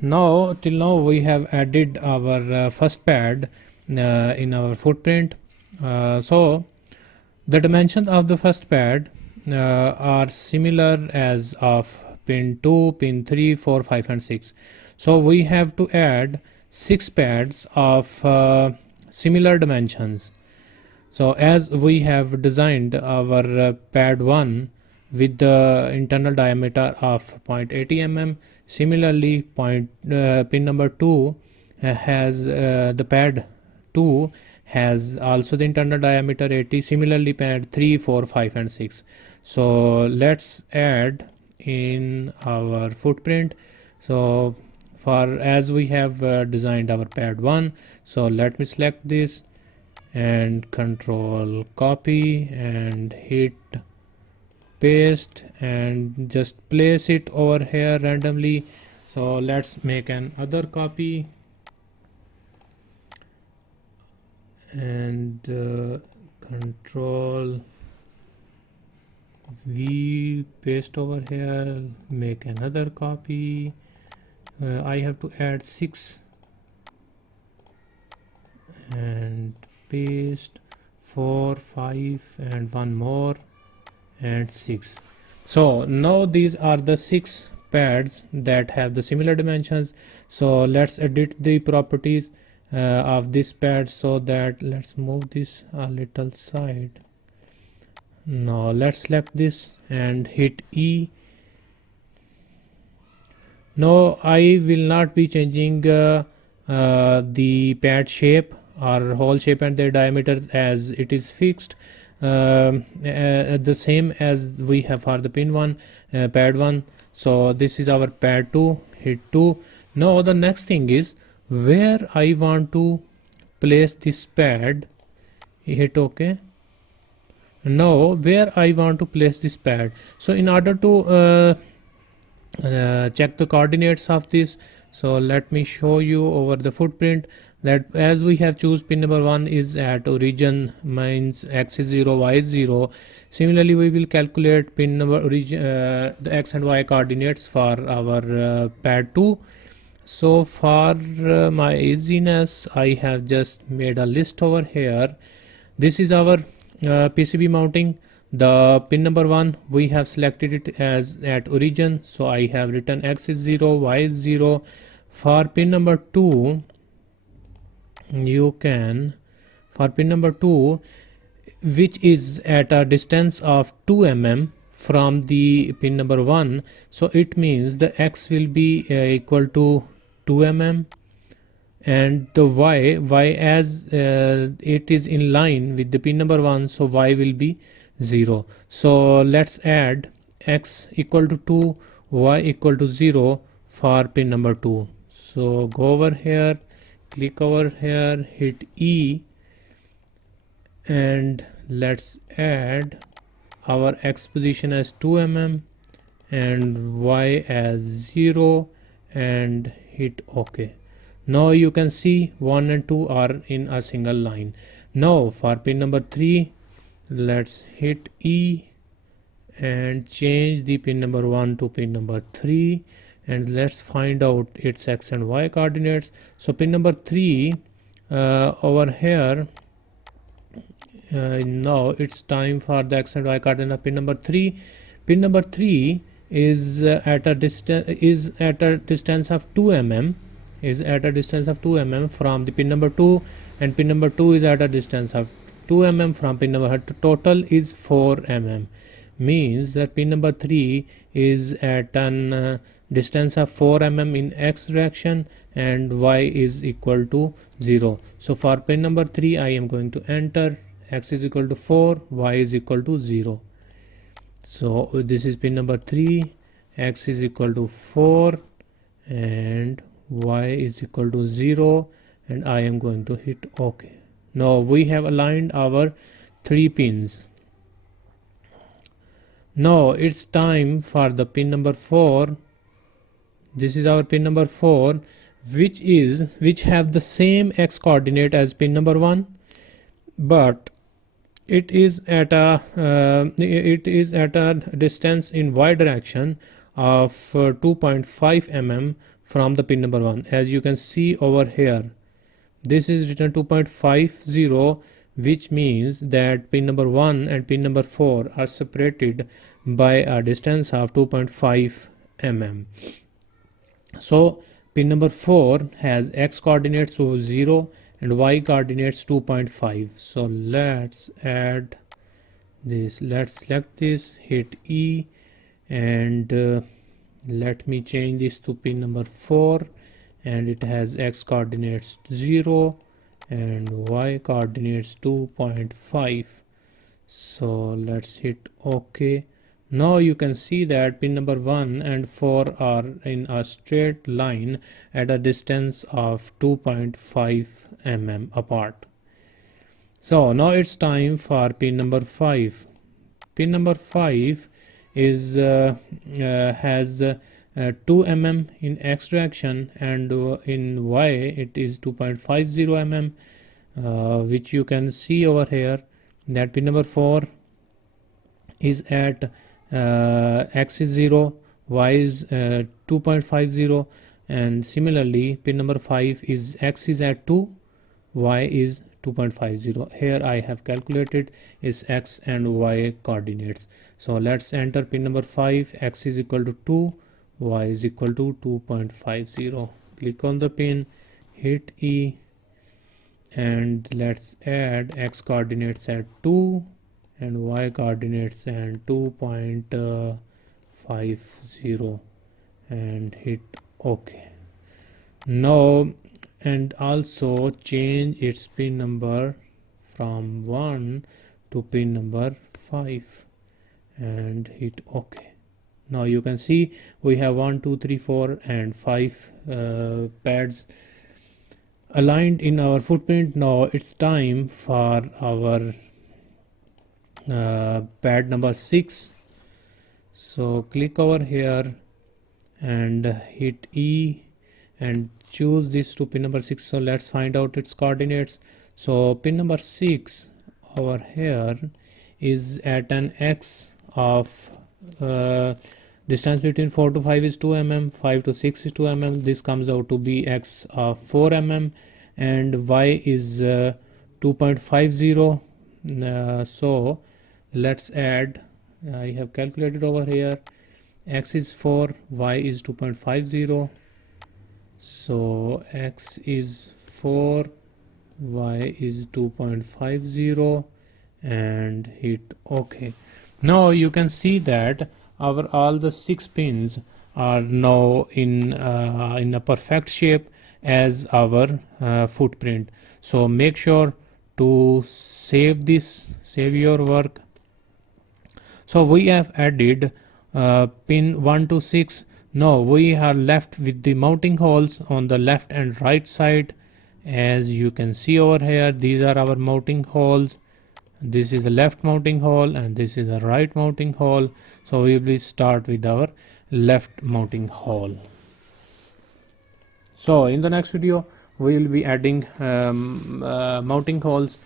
Now till now we have added our first pad in our footprint. So the dimensions of the first pad are similar as of pin 2, pin 3, 4, 5 and 6. So we have to add 6 pads of similar dimensions. So as we have designed our pad 1 with the internal diameter of 0.80 mm, similarly pin number 2 has the pad 2 has also the internal diameter 80, similarly pad 3, 4, 5 and 6. So let's add in our footprint. So for as we have designed our pad 1, so let me select this and control copy and hit paste and just place it over here randomly. So let's make an other copy and control V, paste over here, make another copy. I have to add 6 and paste 4, 5 and one more and 6. So now these are the 6 pads that have the similar dimensions. So let's edit the properties of this pad, so that let's move this a little side. Now let's select this and hit E. Now I will not be changing the pad shape or hole shape and their diameter, as it is fixed the same as we have for the pin 1 pad 1. So this is our pad 2, hit 2. Now the next thing is where I want to place this pad, hit OK. Now where I want to place this pad, so in order to check the coordinates of this, so let me show you over the footprint that as we have choose pin number 1 is at origin, means x is 0, y is 0. Similarly we will calculate pin number origin the x and y coordinates for our pad 2. So for my easiness I have just made a list over here. This is our PCB mounting. The pin number 1 we have selected it as at origin, so I have written x is 0, y is 0. For pin number 2 you can, for pin number 2 which is at a distance of 2 mm from the pin number 1, so it means the x will be equal to 2 mm and the y as it is in line with the pin number 1, so y will be 0. So let's add x equal to 2, y equal to 0 for pin number 2. So go over here, click over here, hit E and let's add our x position as 2 mm and y as 0 and hit OK. Now you can see 1 and 2 are in a single line. Now for pin number 3 let's hit E and change the pin number 1 to pin number 3 and let's find out its x and y coordinates. So pin number 3 over here, now it's time for the x and y coordinate of pin number 3. Pin number 3 is at a distance of 2 mm, is at a distance of 2 mm from the pin number 2, and pin number 2 is at a distance of 2 mm from pin number 1. Total is 4 mm, means that pin number 3 is at an distance of 4 mm in x direction and y is equal to 0. So for pin number 3 I am going to enter x is equal to 4, y is equal to 0. So this is pin number 3, x is equal to 4 and y is equal to 0 and I am going to hit OK. Now we have aligned our 3 pins. Now it's time for the pin number 4. This is our pin number 4, which have the same x coordinate as pin number 1, but it is at a distance in y direction of 2.5 mm from the pin number 1. As you can see over here, this is written 2.50, which means that pin number 1 and pin number 4 are separated by a distance of 2.5 mm. So pin number 4 has x coordinates of 0 and y coordinates 2.5. So let's add this. Let's select this, hit E, and let me change this to pin number 4, and it has x coordinates 0 and y coordinates 2.5. so let's hit OK. Now you can see that pin number 1 and 4 are in a straight line at a distance of 2.5 mm apart. So now it's time for pin number 5. Pin number 5 is has 2 mm in x direction, and in y it is 2.50 mm, which you can see over here that pin number 4 is at x is 0, y is 2.50, and similarly pin number 5 is x is at 2, y is 2.50. Here I have calculated is x and y coordinates. So let's enter pin number 5. X is equal to 2, y is equal to 2.50. Click on the pin, hit E, and let's add x coordinates at 2 and y coordinates and 2.50 and hit OK. Now, and also change its pin number from 1 to pin number 5 and hit OK. Now you can see we have 1, 2, 3, 4 and 5 pads aligned in our footprint. Now it's time for our pad number 6. So click over here and hit E and choose this to pin number 6. So let's find out its coordinates. So pin number 6 over here is at an x of distance between 4 to 5 is 2 mm, 5 to 6 is 2 mm. This comes out to be x of 4 mm, and y is 2.50. So let's add, I have calculated over here, x is 4, y is 2.50. So x is 4, y is 2.50 and hit OK. Now you can see that our all the 6 pins are now in a perfect shape as our footprint. So make sure to save this, save your work. So we have added pin 1 to 6. Now we are left with the mounting holes on the left and right side. As you can see over here, these are our mounting holes. This is the left mounting hole and this is the right mounting hole. So we will start with our left mounting hole. So in the next video we will be adding mounting holes